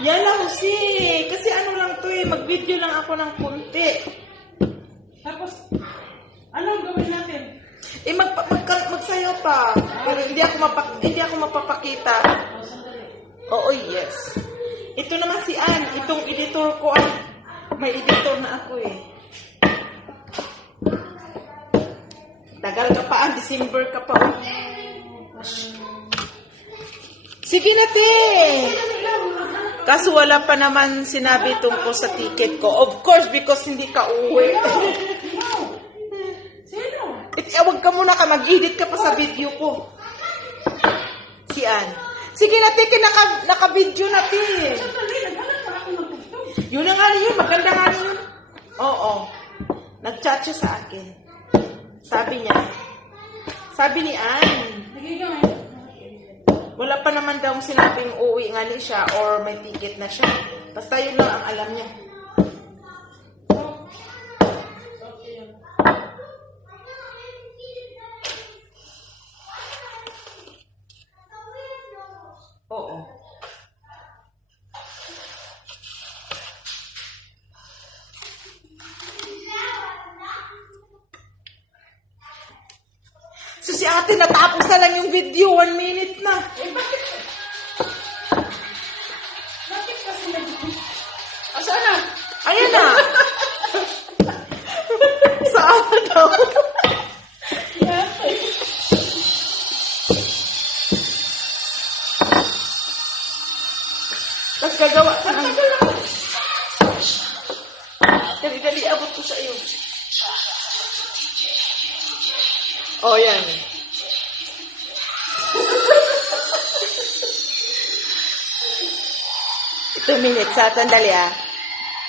Yan lang si. Kasi ano lang to eh, mag-video lang ako ng konti. Tapos, anong gawin natin? Eh, magsayaw pa. Pero hindi ako mapapakita. Oh, sandali. Oo, yes. Ito naman si Ann. Itong editor ko. May editor na ako eh. Tagal ka pa, December ka pa. Sige na, te. Kaso wala pa naman sinabi tungkol sa ticket ko. Of course, because hindi ka uwi. Sino? Huwag ka muna ka, mag-edit ka pa sa video ko. Si Ann. Sige na, te, naka-video na, te. Sandali, naghanap pa ako ng gusto. Yun na nga yun, maganda nga yun. Oo. Nag-chat siya sa akin. Sabi ni Ann, Nagiging wala pa naman daw sinabing uuwi nga ni siya or may ticket na siya. Basta yun lang ang alam niya. Oo. So si ate natapos na lang yung video, 1 minute na. bakit kasi nagiging? Saan na? Ayan na. Saan na daw? Tapos gagawa ka ng... Dali-dali, abot ko sa iyo. Oh, yan. Ito minutes, ha? Sandali, ha?